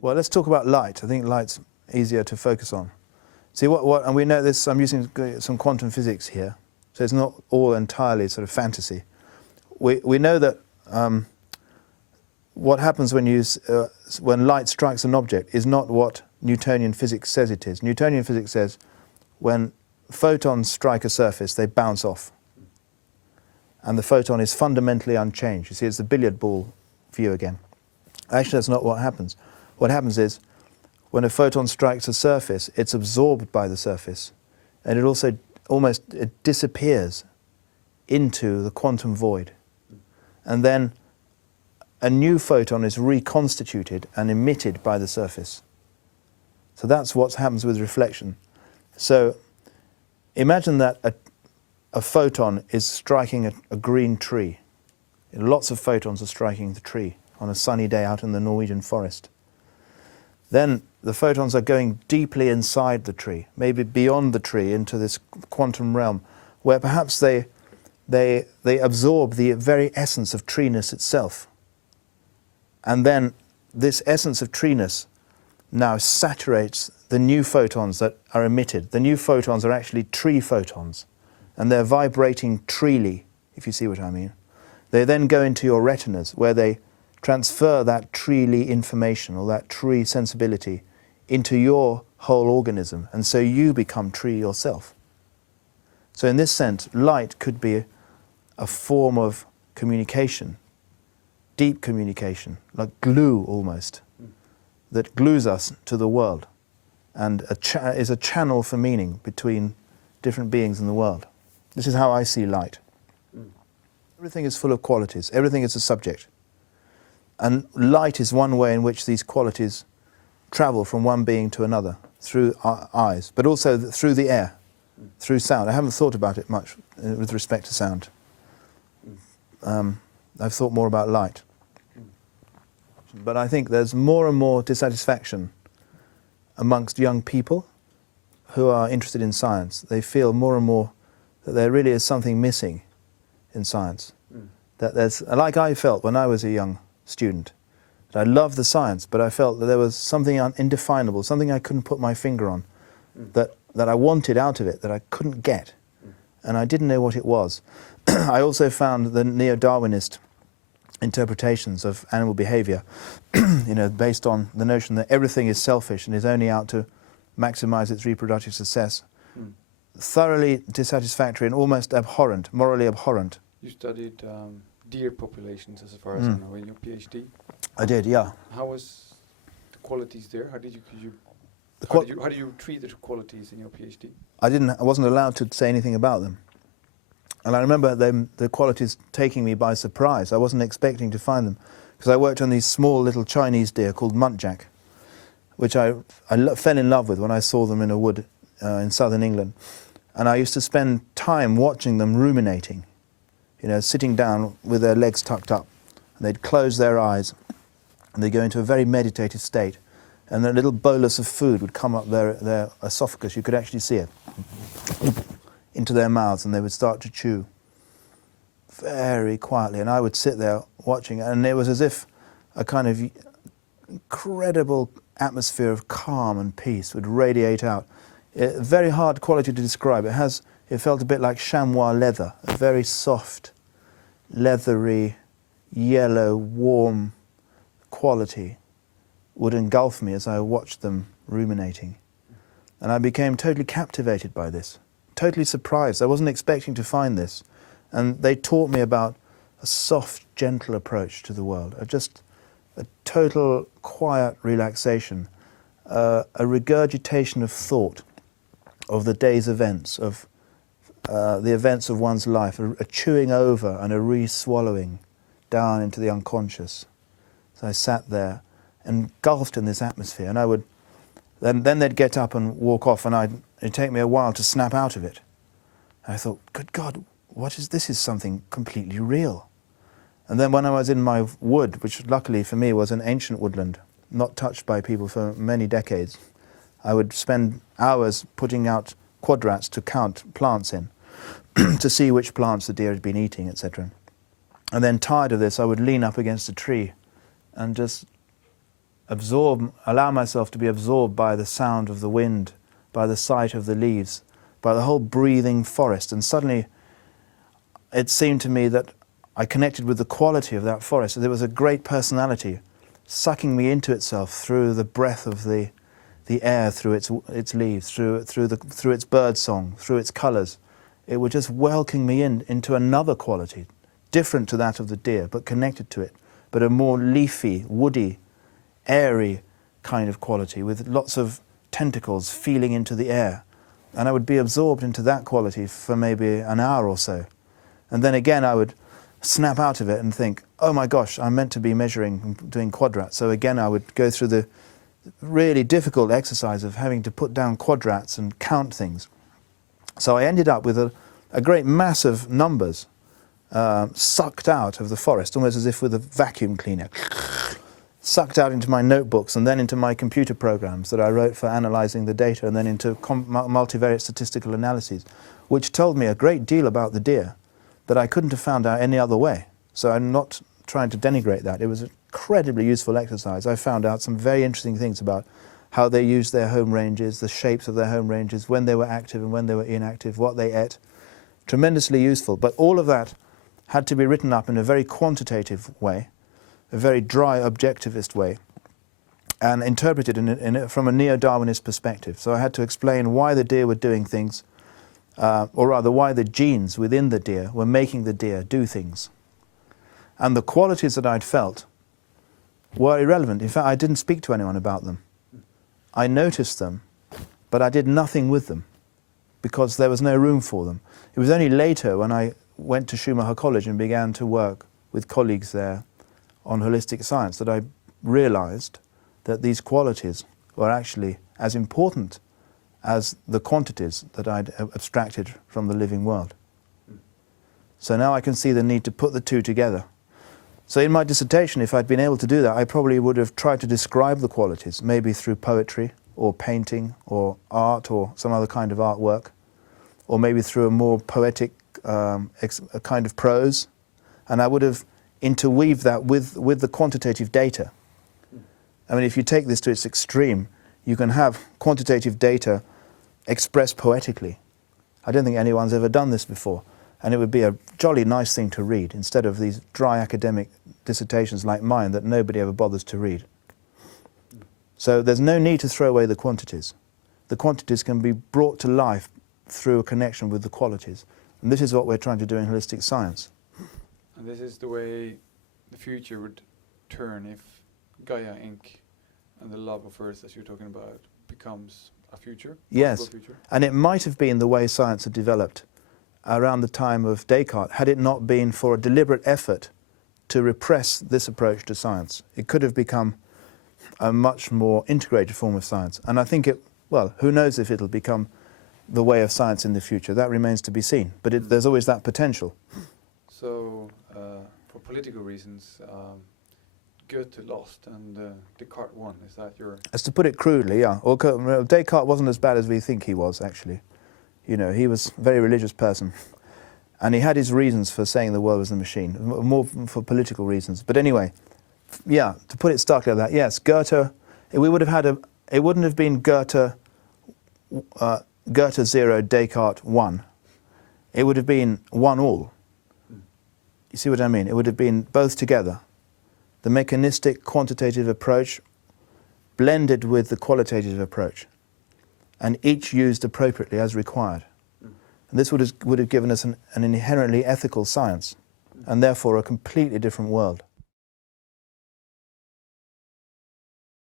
Well, let's talk about light. I think light's easier to focus on. See, and we know this, I'm using some quantum physics here, so it's not all entirely sort of fantasy. We know that what happens when light strikes an object is not what Newtonian physics says it is. Newtonian physics says when photons strike a surface, they bounce off. And the photon is fundamentally unchanged. You see, it's the billiard ball view again. Actually, that's not what happens. What happens is, when a photon strikes a surface, it's absorbed by the surface, and it also it disappears into the quantum void. And then a new photon is reconstituted and emitted by the surface. So that's what happens with reflection. So imagine that a photon is striking a green tree. Lots of photons are striking the tree on a sunny day out in the Norwegian forest. Then the photons are going deeply inside the tree, maybe beyond the tree into this quantum realm, where perhaps they absorb the very essence of treeness itself. And then this essence of treeness now saturates the new photons that are emitted. The new photons are actually tree photons, and they're vibrating treely, if you see what I mean. They then go into your retinas, where they transfer that treely information or that tree sensibility into your whole organism, and so you become tree yourself. So in this sense, light could be a form of communication, deep communication, like glue almost, that glues us to the world and is a channel for meaning between different beings in the world. This is how I see light. Everything is full of qualities. Everything is a subject. And light is one way in which these qualities travel from one being to another, through our eyes, but also through the air, through sound. I haven't thought about it much with respect to sound. I've thought more about light. But I think there's more and more dissatisfaction amongst young people who are interested in science. They feel more and more that there really is something missing in science. That there's, like I felt when I was a young student, that I loved the science, but I felt that there was something indefinable, something I couldn't put my finger on, that I wanted out of it, that I couldn't get, and I didn't know what it was. I also found the neo-Darwinist interpretations of animal behavior, based on the notion that everything is selfish and is only out to maximize its reproductive success, thoroughly dissatisfactory and almost abhorrent, morally abhorrent. You studied deer populations, as far as I know, in your PhD. I did, yeah. How was the qualities there? How did you treat the qualities in your PhD? I wasn't allowed to say anything about them. And I remember the qualities taking me by surprise. I wasn't expecting to find them, because I worked on these small little Chinese deer called muntjac, which I fell in love with when I saw them in a wood in southern England. And I used to spend time watching them ruminating, sitting down with their legs tucked up. And they'd close their eyes, and they'd go into a very meditative state. And a little bolus of food would come up their esophagus. You could actually see it, into their mouths, and they would start to chew very quietly. And I would sit there watching, and it was as if a kind of incredible atmosphere of calm and peace would radiate out. Very hard quality to describe. It felt a bit like chamois leather, a very soft, leathery, yellow, warm quality would engulf me as I watched them ruminating. And I became totally captivated by this, totally surprised. I wasn't expecting to find this. And they taught me about a soft, gentle approach to the world, just a total quiet relaxation, a regurgitation of thought, of the day's events, of the events of one's life, a chewing over and a re-swallowing down into the unconscious. So I sat there, engulfed in this atmosphere, and I would, then they'd get up and walk off, and it'd take me a while to snap out of it. And I thought, good God, this is something completely real. And then when I was in my wood, which luckily for me was an ancient woodland, not touched by people for many decades, I would spend hours putting out quadrats to count plants in, to see which plants the deer had been eating, etc. And then tired of this, I would lean up against a tree and just allow myself to be absorbed by the sound of the wind, by the sight of the leaves, by the whole breathing forest. And suddenly it seemed to me that I connected with the quality of that forest. There was a great personality sucking me into itself through the breath of the air, through its leaves, through its bird song, through its colours. It was just welcoming me into another quality, different to that of the deer, but connected to it, but a more leafy, woody, airy kind of quality with lots of tentacles feeling into the air. And I would be absorbed into that quality for maybe an hour or so. And then again I would snap out of it and think, oh my gosh, I'm meant to be measuring and doing quadrats. So again I would go through the really difficult exercise of having to put down quadrats and count things. So I ended up with a great mass of numbers sucked out of the forest, almost as if with a vacuum cleaner, sucked out into my notebooks and then into my computer programs that I wrote for analysing the data, and then into multivariate statistical analyses, which told me a great deal about the deer that I couldn't have found out any other way. So I'm not trying to denigrate that. It was an incredibly useful exercise. I found out some very interesting things about how they used their home ranges, the shapes of their home ranges, when they were active and when they were inactive, what they ate. Tremendously useful. But all of that had to be written up in a very quantitative way, a very dry, objectivist way, and interpreted from a neo-Darwinist perspective. So I had to explain why the deer were doing things, or rather why the genes within the deer were making the deer do things. And the qualities that I'd felt were irrelevant. In fact, I didn't speak to anyone about them. I noticed them, but I did nothing with them because there was no room for them. It was only later when I went to Schumacher College and began to work with colleagues there on holistic science that I realized that these qualities were actually as important as the quantities that I'd abstracted from the living world. So now I can see the need to put the two together. So in my dissertation, if I'd been able to do that, I probably would have tried to describe the qualities, maybe through poetry or painting or art or some other kind of artwork, or maybe through a more poetic a kind of prose, and I would have interweaved that with the quantitative data. I mean, if you take this to its extreme, you can have quantitative data expressed poetically. I don't think anyone's ever done this before, and it would be a jolly nice thing to read instead of these dry academic dissertations like mine that nobody ever bothers to read. So there's no need to throw away the quantities. The quantities can be brought to life through a connection with the qualities. And this is what we're trying to do in holistic science. And this is the way the future would turn if Gaia Inc. and the love of Earth, as you're talking about, becomes a future? Yes, future? And it might have been the way science had developed around the time of Descartes, had it not been for a deliberate effort to repress this approach to science. It could have become a much more integrated form of science. And I think well, who knows if it'll become the way of science in the future. That remains to be seen. But there's always that potential. So, for political reasons, Goethe lost and Descartes won. Is that your... As to put it crudely, yeah. Or Descartes wasn't as bad as we think he was, actually. You know, he was a very religious person. And he had his reasons for saying the world was a machine, more for political reasons. But anyway, yeah, to put it starkly like that, yes, Goethe, we would have had it wouldn't have been Goethe 0, Descartes 1. It would have been 1 all. You see what I mean? It would have been both together. The mechanistic, quantitative approach blended with the qualitative approach, and each used appropriately as required. And this would have given us an inherently ethical science, and therefore a completely different world.